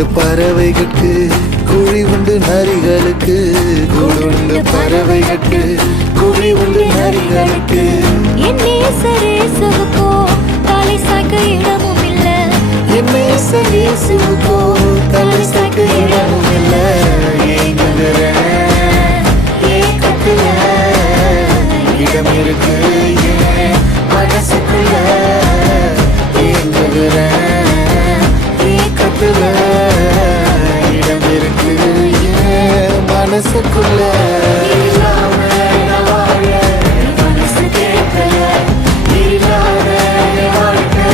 கூடுண்டு பறவைகளுக்கு குழி உண்டு நரிகளுக்கு கூடுண்டு பறவைகளுக்கு குழி உண்டு நரிகளுக்கு என் நேசரேசுவுக்கோ தலை சாய்க்க இடமும் இல்ல என் நேசரேசுவுக்கோ தலை சாய்க்க இடமும் இல்ல ஏக்கத்துல இடம் இருக்கு ஏன் மனசுக்குள்ள ஏக்கத்துல இடம் இருக்கு ஏன் மனசுக்குள்ள மனசு கேட்கல இல்லாத வாழ்க்கை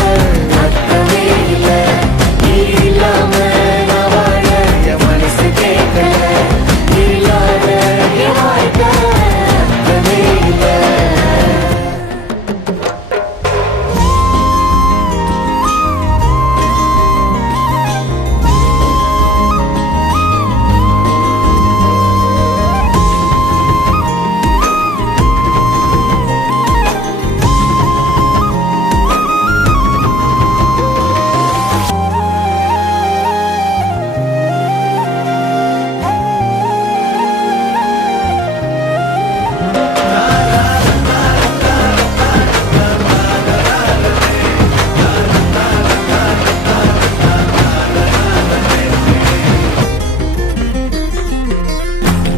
அர்த்தமே இல்ல இல்லாம நான் வாழ என் மனசு கேட்கல இல்லாத வாழ்க்கை அர்த்தமே இல்ல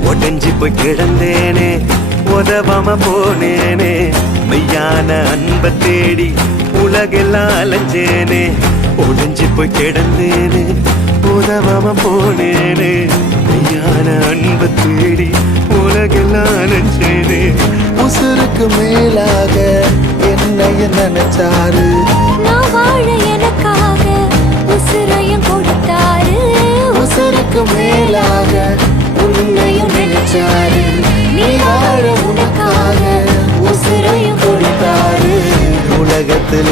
ஒடஞ்சி போய் கிடந்தேனே உதவாம போனேனே மெய்யான அன்பை தேடி உலகெல்லாம் அலைஞ்சேனே ஒடஞ்சி போய் கிடந்தேனே உதவாம போனேனே மெய்யான அன்பை தேடி உலகெல்லாம் அலைஞ்சேனே உசுருக்கு மேலாக என்னைய நினைச்சாரு நான் வாழ எனக்காக உசுரையும் கொடுத்தாரு உசுருக்கு மேலாக உன்னையும் நினைச்சாரு நீ வாழ உனக்காக உசுரையும் கொடுத்தாரு உலகத்துல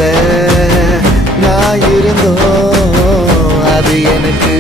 நான் இருந்தோம் அது எனக்கு